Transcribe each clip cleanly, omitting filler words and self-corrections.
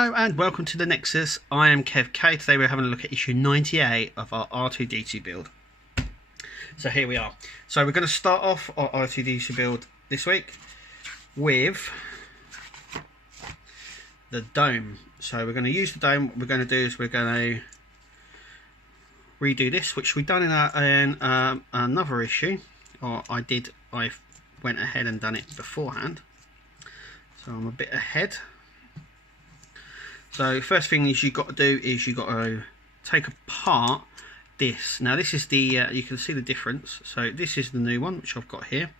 Hello and welcome to the Nexus. I am Kev K. Today we're having a look at issue 98 of our R2D2 build. So here we are. So we're going to start off our R2D2 build this week with the dome. So we're going to use the dome. What we're going to do is we're going to redo this, which we've done in another issue. Or I went ahead and done it beforehand. So I'm a bit ahead. So first thing is you've got to do is you've got to take apart this. Now this is the you can see the difference. So this is the new one which I've got here,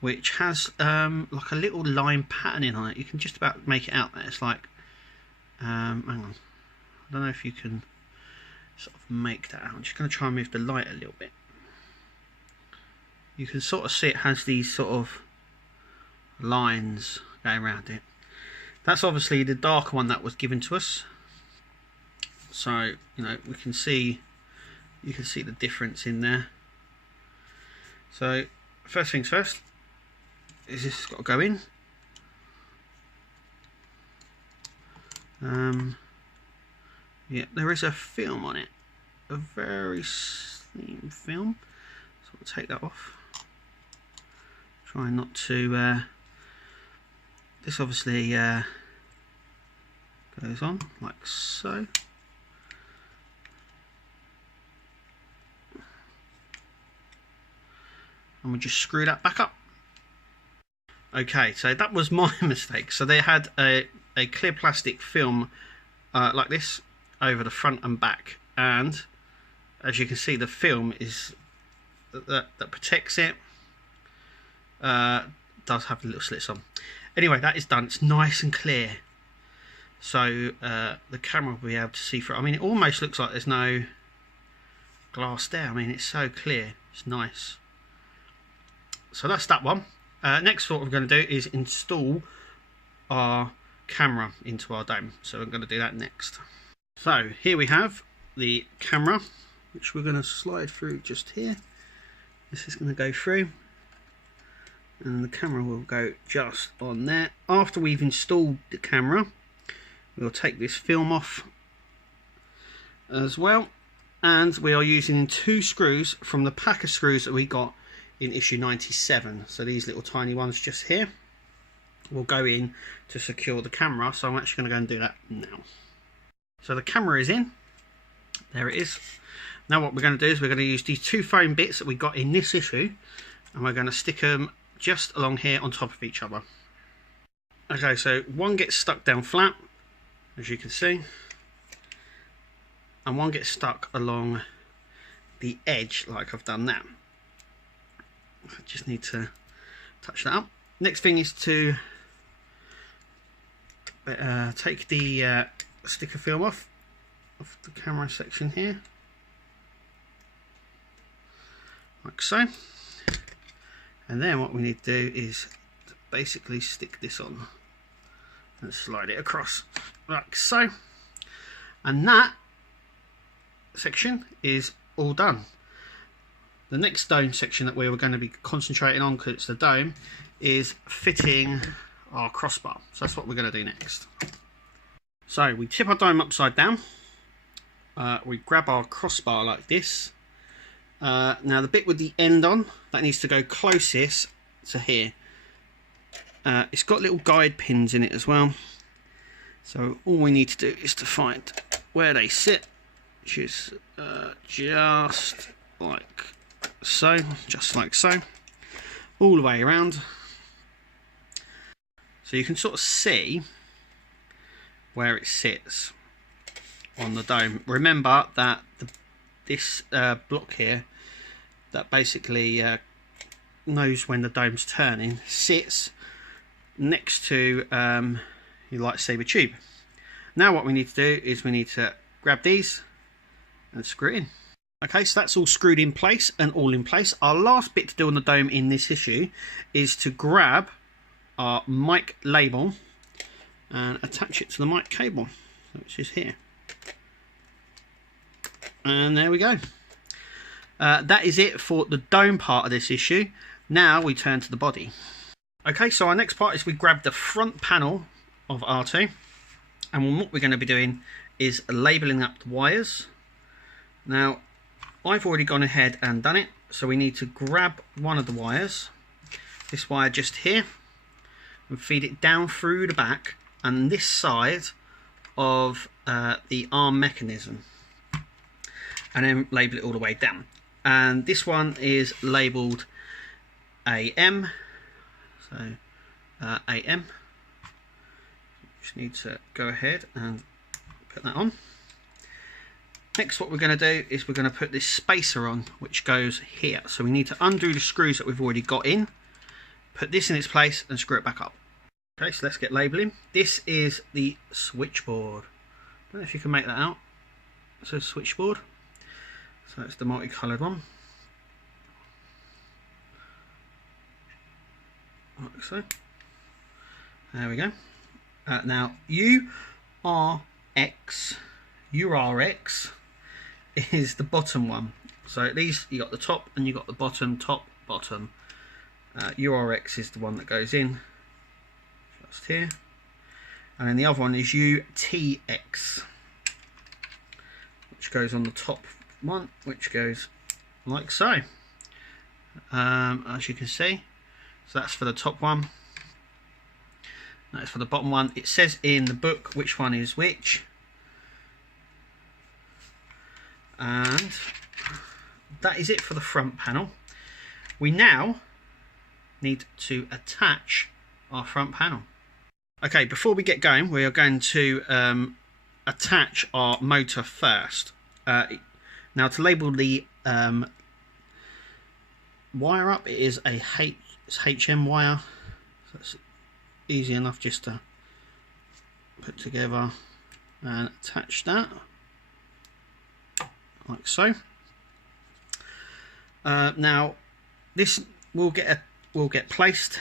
which has like a little line patterning on it. You can just about make it out there. It's like hang on, I don't know if you can sort of make that out. I'm just going to try and move the light a little bit. You can sort of see it has these sort of lines going around it. That's obviously the darker one that was given to us. So, you know, you can see the difference in there. So, first things first, is this got to go in. Yeah, there is a film on it, a very slim film. So we'll take that off. Try not to. This obviously goes on like so. And we just screw that back up. Okay, so that was my mistake. So they had a clear plastic film like this over the front and back, and as you can see, the film is that protects it. Does have the little slits on. Anyway, that is done. It's nice and clear, so the camera will be able to see through. I mean, it almost looks like there's no glass there. I mean, it's so clear. It's nice. So that's that one. Next, what we're going to do is install our camera into our dome. So we're going to do that next. So here we have the camera, which we're going to slide through just here. This is going to go through, and the camera will go just on there. After we've installed the camera, we'll take this film off as well, and we are using 2 screws from the pack of screws that we got in issue 97. So these little tiny ones just here will go in to secure the camera. So I'm actually going to go and do that now. So the camera is in. There it is. Now what we're going to do is we're going to use these 2 foam bits that we got in this issue, and we're going to stick them just along here on top of each other. Okay, so one gets stuck down flat, as you can see, and one gets stuck along the edge like I've done that. I just need to touch that up. Next thing is to take the sticker film off the camera section here, like so. And then what we need to do is basically stick this on and slide it across like so. And that section is all done. The next dome section that we were going to be concentrating on, because it's the dome, is fitting our crossbar. So that's what we're going to do next. So we tip our dome upside down. We grab our crossbar like this. Now the bit with the end on, that needs to go closest to here. It's got little guide pins in it as well, so all we need to do is to find where they sit, which is just like so, all the way around. So you can sort of see where it sits on the dome. Remember that this block here that basically knows when the dome's turning sits next to your lightsaber tube. Now what we need to do is we need to grab these and screw it in. Okay, so that's all screwed in place and all in place. Our last bit to do on the dome in this issue is to grab our mic label and attach it to the mic cable, which is here. And there we go. That is it for the dome part of this issue. Now we turn to the body. Okay, so our next part is we grab the front panel of R2 And what we're going to be doing is labelling up the wires. Now, I've already gone ahead and done it, so we need to grab one of the wires, this wire just here, and feed it down through the back and this side of the arm mechanism, and then label it all the way down. And this one is labelled AM, so AM. Just need to go ahead and put that on. Next, what we're going to do is we're going to put this spacer on, which goes here. So we need to undo the screws that we've already got in, put this in its place and screw it back up. Okay, so let's get labelling. This is the switchboard. I don't know if you can make that out. It says switchboard. So it's the multicoloured one. Like so. There we go. Now, URX is the bottom one. So at least you got the top and you got the bottom, top, bottom. URX is the one that goes in just here, and then the other one is UTX, which goes on the top one, which goes like so. As you can see, so that's for the top one. That's for the bottom one. It says in the book which one is which. And that is it for the front panel. We now need to attach our front panel. Okay, before we get going, we are going to attach our motor first. Now, to label the wire up, it is a HM wire, so it's easy enough just to put together and attach that like so. Now this will get placed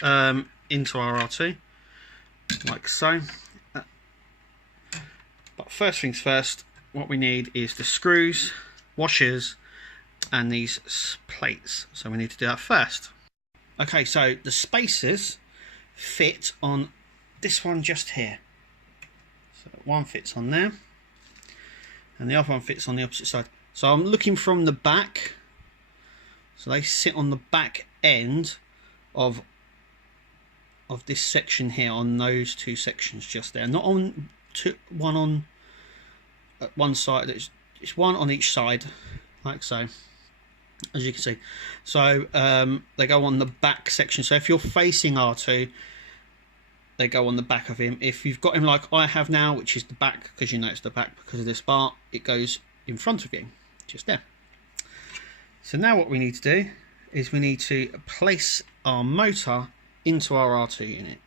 into our R2 like so. But first things first, what we need is the screws, washers and these plates, so we need to do that first. Okay, so the spacers fit on this one just here, so one fits on there and the other one fits on the opposite side. So I'm looking from the back, so they sit on the back end of this section here, on those two sections just there, not on one on one side, it's one on each side like so, as you can see. So they go on the back section, so if you're facing R2 they go on the back of him. If you've got him like I have now, which is the back, because you know it's the back because of this bar, it goes in front of you, just there. So now what we need to do is we need to place our motor into our R2 unit.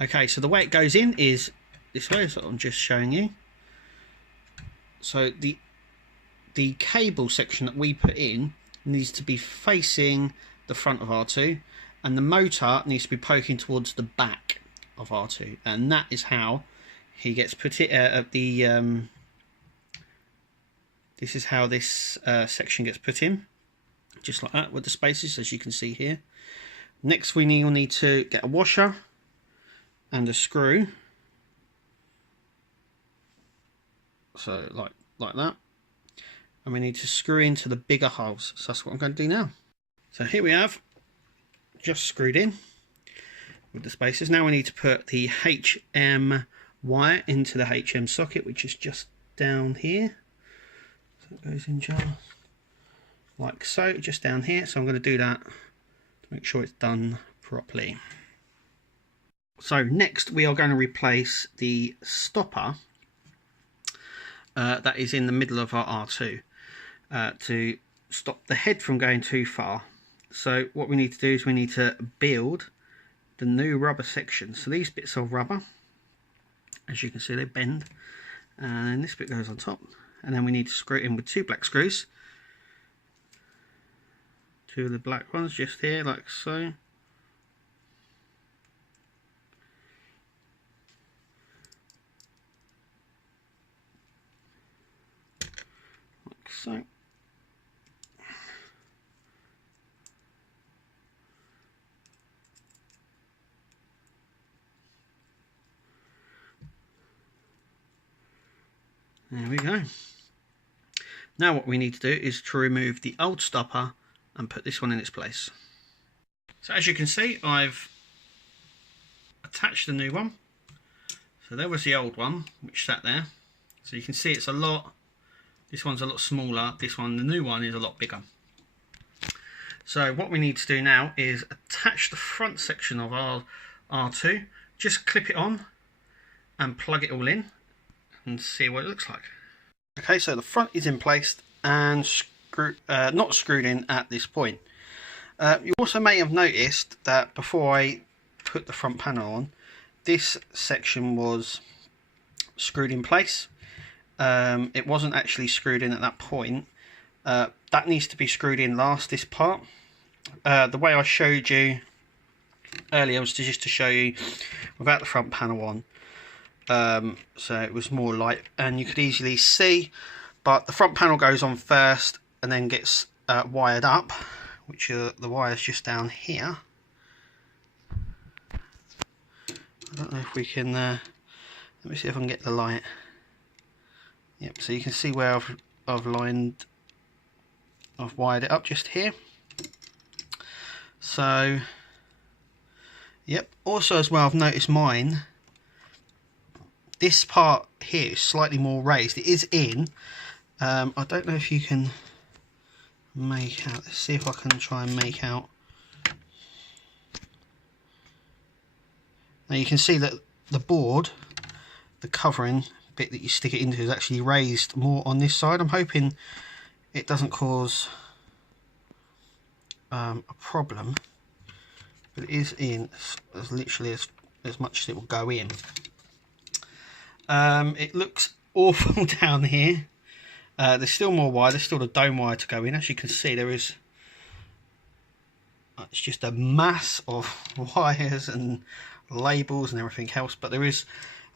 Okay, so the way it goes in is this way, so I'm just showing you. So the cable section that we put in needs to be facing the front of R2, and the motor needs to be poking towards the back of R2, and that is how he gets put it this is how this section gets put in, just like that, with the spaces, as you can see here. Next we will need to get a washer and a screw, so like that, and we need to screw into the bigger holes. So that's what I'm going to do now. So here we have, just screwed in with the spacers. Now we need to put the HM wire into the HM socket, which is just down here. So it goes in just like so, just down here. So I'm going to do that to make sure it's done properly. So next we are going to replace the stopper that is in the middle of our R2 to stop the head from going too far. So what we need to do is we need to build the new rubber section. So these bits of rubber, as you can see, they bend, and this bit goes on top, and then we need to screw it in with two black screws, two of the black ones just here like so. Like so. There we go. Now what we need to do is to remove the old stopper and put this one in its place. So as you can see, I've attached the new one. So there was the old one which sat there. So you can see it's a lot, this one's a lot smaller, this one, the new one, is a lot bigger. So what we need to do now is attach the front section of our R2, just clip it on and plug it all in and see what it looks like. Okay, so the front is in place and not screwed in at this point. You also may have noticed that before I put the front panel on, this section was screwed in place. It wasn't actually screwed in at that point. That needs to be screwed in last, this part. The way I showed you earlier was just to show you without the front panel on. So it was more light and you could easily see, but the front panel goes on first and then gets wired up, which are the wires just down here. I don't know if we can, let me see if I can get the light. Yep, so you can see where I've wired it up just here. So, yep, also as well I've noticed mine, this part here is slightly more raised. It is in. I don't know if you can make out. Let's see if I can try and make out. Now you can see that the board, the covering bit that you stick it into, is actually raised more on this side. I'm hoping it doesn't cause a problem, but it is in as literally as much as it will go in. It looks awful down here. There's still more wire, there's still the dome wire to go in. As you can see, there is, it's just a mass of wires and labels and everything else, but there is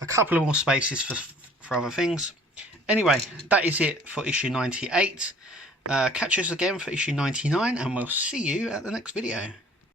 a couple of more spaces for other things. Anyway, that is it for issue 98. Catch us again for issue 99 and we'll see you at the next video.